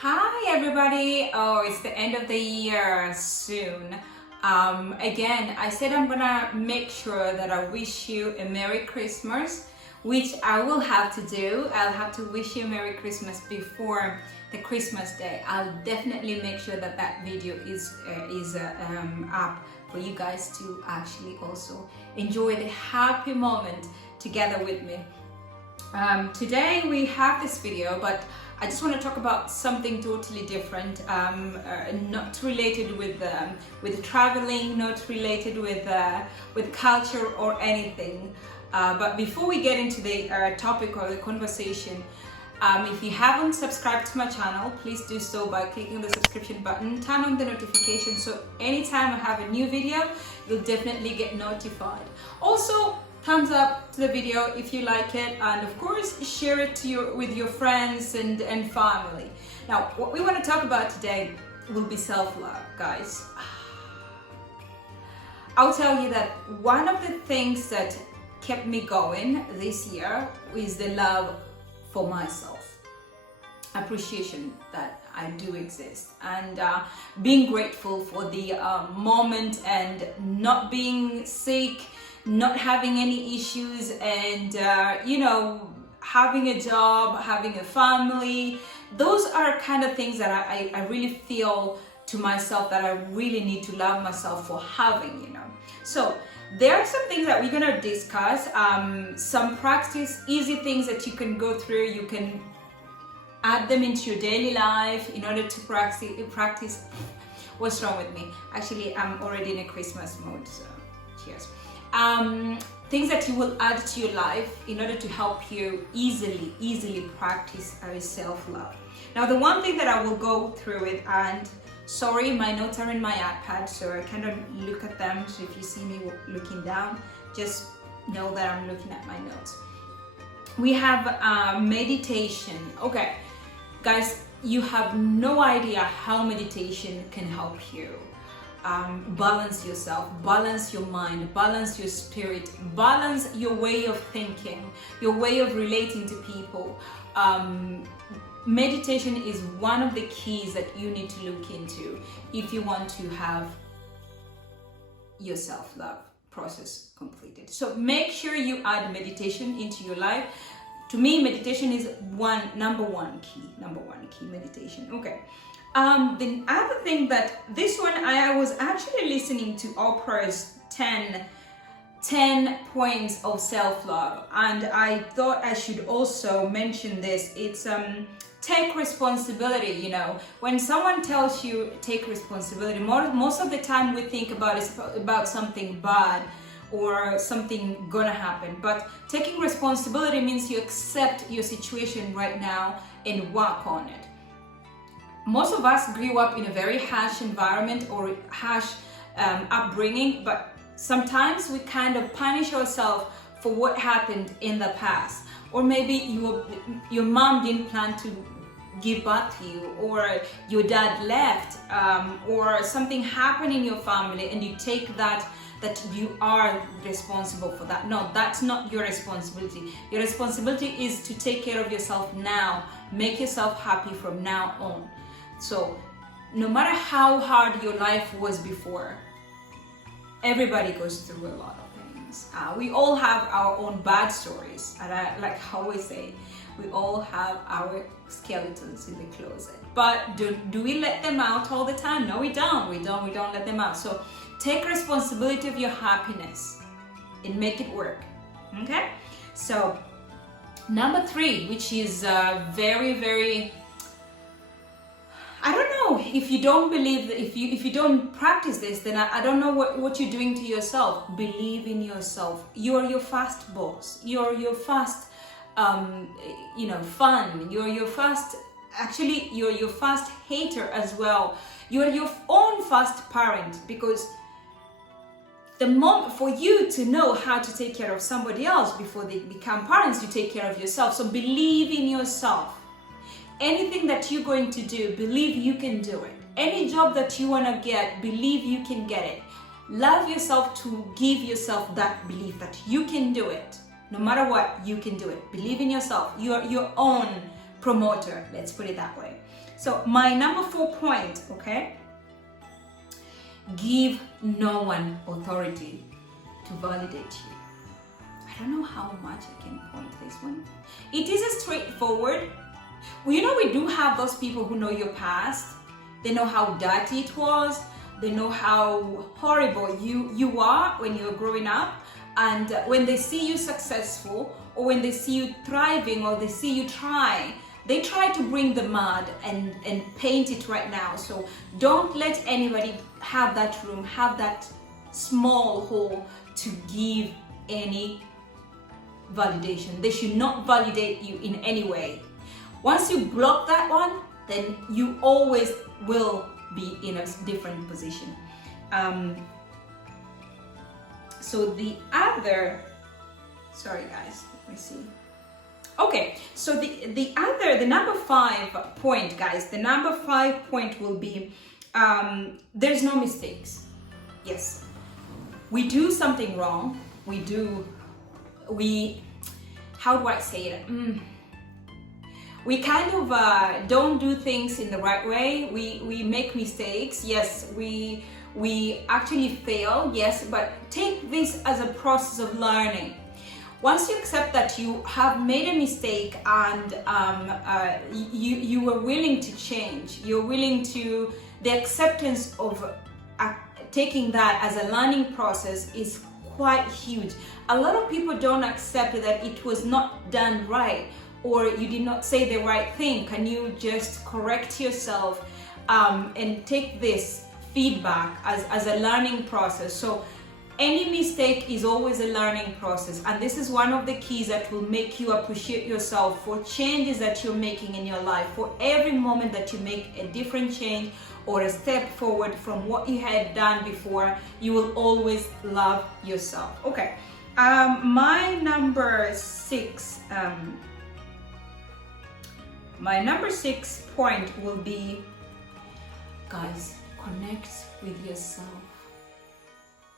Hi everybody. Oh, it's the end of the year soon. Again, I said I'm gonna make sure that I wish you a Merry Christmas, which I will have to do. I'll have to wish you a Merry Christmas before the Christmas day. I'll definitely make sure that that video is up for you guys to actually also enjoy the happy moment together with me. Today we have this video, but I just want to talk about something totally different, not related with traveling, not related with culture or anything. But before we get into the topic or the conversation, if you haven't subscribed to my channel, please do so by clicking the subscription button, turn on the notification so anytime I have a new video, you'll definitely get notified. Also, thumbs up to the video if you like it, and of course share it with your friends and family. Now, what we want to talk about today will be self-love, guys. I'll tell you that one of the things that kept me going this year is the love for myself, appreciation that I do exist, and being grateful for the moment and not being sick, not having any issues, and having a job, having a family. Those are kind of things that I really feel to myself that I really need to love myself for having, So there are some things that we're gonna discuss, some practice, easy things that you can go through. You can add them into your daily life in order to practice. What's wrong with me? Actually, I'm already in a Christmas mode, so cheers. Things that you will add to your life in order to help you easily practice self-love. Now, the one thing that I will go through it, and sorry, my notes are in my iPad, so I cannot look at them. So if you see me looking down, just know that I'm looking at my notes. We have meditation. Okay, guys, you have no idea how meditation can help you balance yourself, balance your mind, balance your spirit, balance your way of thinking, your way of relating to people. Meditation is one of the keys that you need to look into if you want to have your self-love process completed. So make sure you add meditation into your life. To me, meditation is number one key meditation. Okay. The other thing that this one, I was actually listening to Oprah's 10 points of self-love, and I thought I should also mention this. It's take responsibility. When someone tells you take responsibility, most of the time we think about something bad or something gonna happen, but taking responsibility means you accept your situation right now and work on it. Most of us grew up in a very harsh environment or harsh upbringing, but sometimes we kind of punish ourselves for what happened in the past. Or maybe your mom didn't plan to give birth to you, or your dad left, or something happened in your family and you take that you are responsible for that. No, that's not your responsibility. Your responsibility is to take care of yourself now, make yourself happy from now on. So no matter how hard your life was before, everybody goes through a lot of things. We all have our own bad stories, and like I always say, we all have our skeletons in the closet. But do we let them out all the time? No, we don't. We don't let them out. So take responsibility of your happiness and make it work. Okay? So number 3, which is very, I don't know, if you don't believe, if you don't practice this, then I don't know what you're doing to yourself. Believe in yourself. You're your first boss. You're your first fun. You're your first hater as well. You're your own first parent, because the moment for you to know how to take care of somebody else before they become parents, you take care of yourself. So believe in yourself. Anything that you're going to do, believe you can do it. Any job that you want to get, believe you can get it. Love yourself to give yourself that belief that you can do it. No matter what, you can do it. Believe in yourself. You are your own promoter, let's put it that way. So my number 4 point, okay? Give no one authority to validate you. I don't know how much I can point this one. It is a straightforward. Well, you know, we do have those people who know your past. They know how dirty it was. They know how horrible you are when you were growing up. And when they see you successful, or when they see you thriving, or they see you try, they try to bring the mud and paint it right now. So don't let anybody have that room, have that small hole to give any validation. They should not validate you in any way. Once you block that one, then you always will be in a different position. So the other, sorry guys, let me see. Okay, so the number 5 point, guys, the number 5 point will be, there's no mistakes. Yes, we do something wrong. How do I say it? We kind of don't do things in the right way. We make mistakes. Yes, we actually fail. Yes, but take this as a process of learning. Once you accept that you have made a mistake and you are willing to change, you're willing to, the acceptance of taking that as a learning process is quite huge. A lot of people don't accept that it was not done right, or you did not say the right thing. Can you just correct yourself and take this feedback as a learning process? So any mistake is always a learning process, and this is one of the keys that will make you appreciate yourself for changes that you're making in your life. For every moment that you make a different change or a step forward from what you had done before, you will always love yourself. Okay, my number 6 point will be, guys, connect with yourself.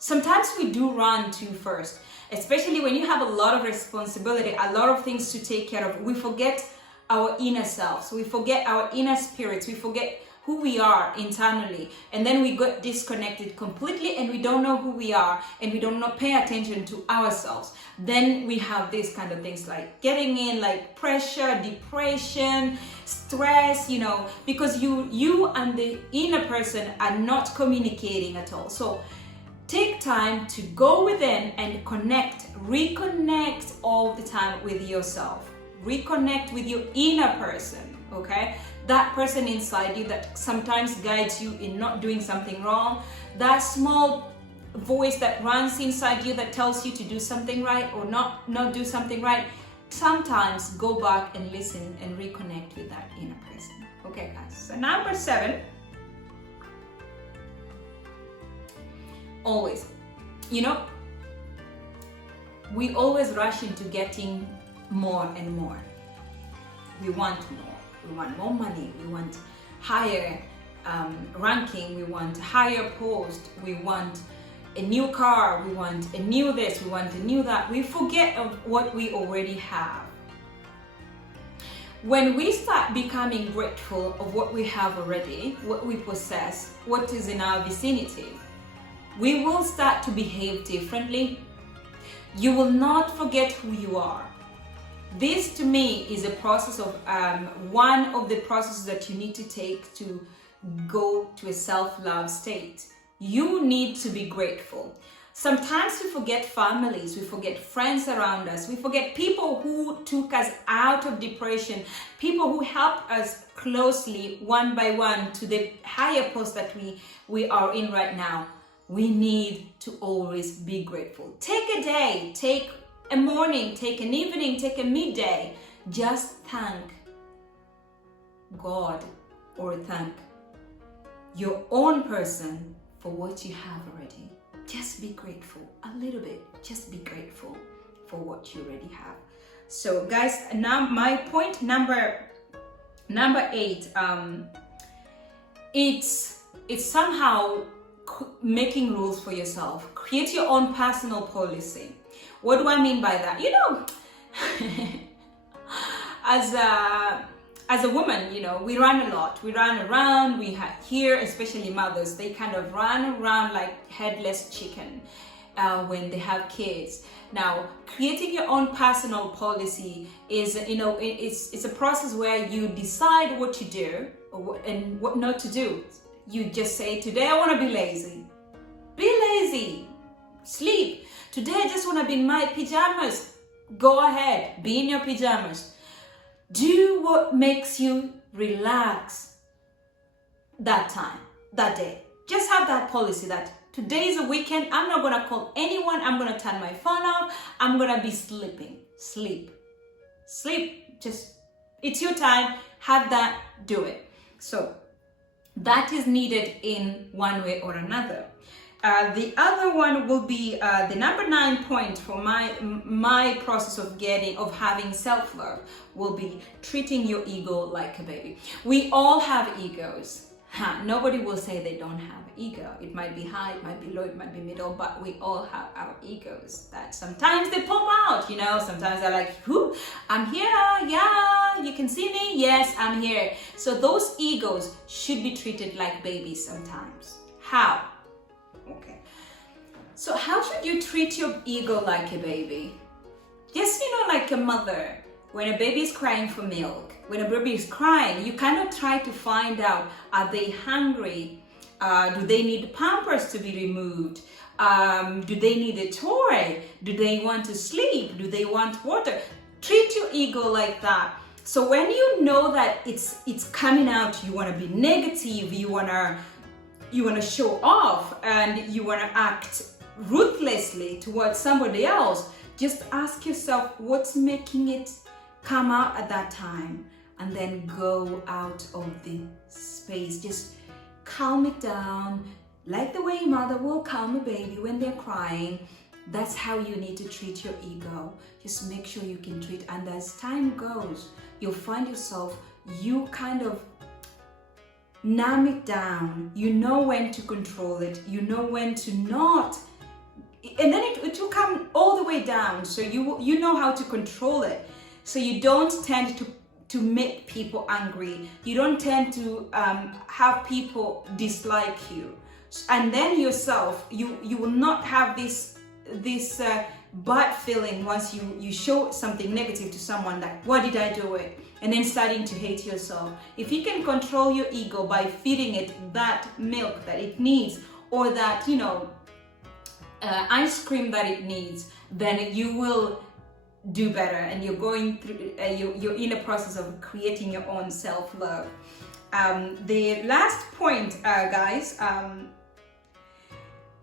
Sometimes we do run to first, especially when you have a lot of responsibility, a lot of things to take care of. We forget our inner selves, we forget our inner spirits, we forget who we are internally, and then we get disconnected completely and we don't know who we are, and we don't pay attention to ourselves. Then we have these kind of things like getting in like pressure, depression, stress, because you and the inner person are not communicating at all. So take time to go within and reconnect all the time with yourself. Reconnect with your inner person, okay? That person inside you that sometimes guides you in not doing something wrong. That small voice that runs inside you that tells you to do something right or not do something right. Sometimes go back and listen and reconnect with that inner person. Okay, guys. So number 7. Always, we always rush into getting more and more. We want more. We want more money. We want higher ranking. We want higher post. We want a new car. We want a new this. We want a new that. We forget of what we already have. When we start becoming grateful of what we have already, what we possess, what is in our vicinity, we will start to behave differently. You will not forget who you are. This to me is a process of one of the processes that you need to take to go to a self-love state. You need to be grateful. Sometimes we forget families, we forget friends around us, we forget people who took us out of depression, people who helped us closely one by one to the higher post that we are in right now. We need to always be grateful. Take a day, take a morning, take an evening, take a midday. Just thank God or thank your own person for what you have already. Just be grateful a little bit. Just be grateful for what you already have. So guys, now my point number 8, it's somehow making rules for yourself. Create your own personal policy. What do I mean by that? as a woman, you know, we run a lot. We run around. We have here, especially mothers, they kind of run around like headless chicken when they have kids. Now, creating your own personal policy is, you know, it's a process where you decide what to do and what not to do. You just say, today I want to be lazy. Be lazy. Sleep. Today I just want to be in my pajamas. Go ahead. Be in your pajamas. Do what makes you relax that time, that day. Just have that policy that today is a weekend. I'm not going to call anyone. I'm going to turn my phone off. I'm going to be sleeping. Sleep. Just, it's your time. Have that. Do it. So that is needed in one way or another. The other one will be the number 9 point for my process of having self-love will be treating your ego like a baby. We all have egos. Nobody will say they don't have ego. It might be high, it might be low, it might be middle, but we all have our egos that sometimes they pop out, you know, sometimes they're like, whoo, I'm here, yeah, you can see me, yes, I'm here. So those egos should be treated like babies sometimes. How? Okay. So how should you treat your ego like a baby? Just, you know, like a mother. When a baby is crying for milk, when a baby is crying, you kind of try to find out, are they hungry? Do they need pampers to be removed? Do they need a toy? Do they want to sleep? Do they want water? Treat your ego like that. So when you know that it's coming out, you want to be negative, you want to show off, and you want to act ruthlessly towards somebody else, just ask yourself what's making it come out at that time, and then go out of the space. Just calm it down, like the way mother will calm a baby when they're crying. That's how you need to treat your ego. Just make sure you can treat, and as time goes, you'll find yourself, you kind of numb it down. You know when to control it, you know when to not, and then it will come all the way down. So you know how to control it. So you don't tend to make people angry. You don't tend to have people dislike you. And then yourself, you will not have this bad feeling once you show something negative to someone, like, what did I do it? And then starting to hate yourself. If you can control your ego by feeding it that milk that it needs, or that, you know, ice cream that it needs, then you will do better, and you're going through you're in a process of creating your own self-love. The last point, guys,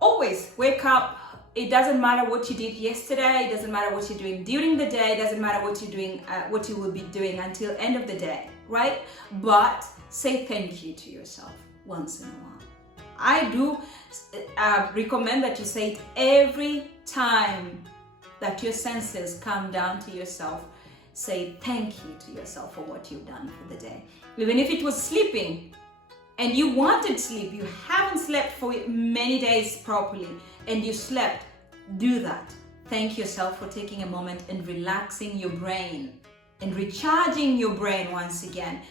always wake up. It doesn't matter what you did yesterday, it doesn't matter what you're doing during the day, it doesn't matter what you're doing, what you will be doing until end of the day, right? But say thank you to yourself once in a while. I do recommend that you say it every time that your senses come down to yourself. Say thank you to yourself for what you've done for the day. Even if it was sleeping and you wanted sleep, you haven't slept for many days properly, and you slept, do that. Thank yourself for taking a moment and relaxing your brain and recharging your brain once again.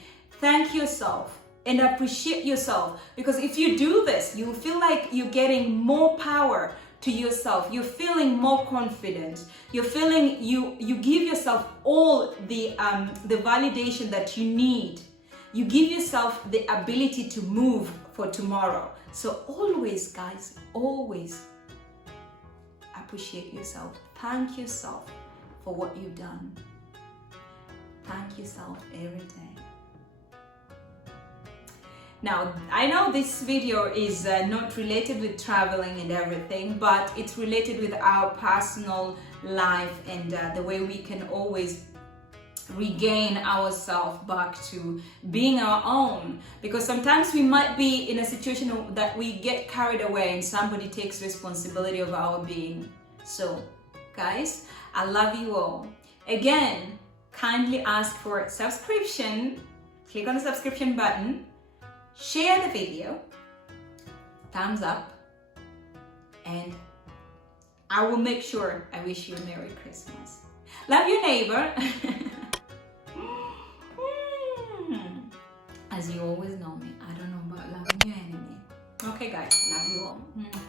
Thank yourself and appreciate yourself, because if you do this, you feel like you're getting more power to yourself. You're feeling more confident. You're feeling you give yourself all the validation that you need. You give yourself the ability to move for tomorrow. So always, guys, always appreciate yourself. Thank yourself for what you've done. Thank yourself every day. Now, I know this video is not related with traveling and everything, but it's related with our personal life and the way we can always regain ourselves back to being our own. Because sometimes we might be in a situation that we get carried away and somebody takes responsibility of our being. So, guys, I love you all. Again, kindly ask for subscription. Click on the subscription button. Share the video, thumbs up, and I will make sure I wish you a Merry Christmas. Love your neighbor. as you always know me, I don't know about loving your enemy. Okay, guys, Love you all.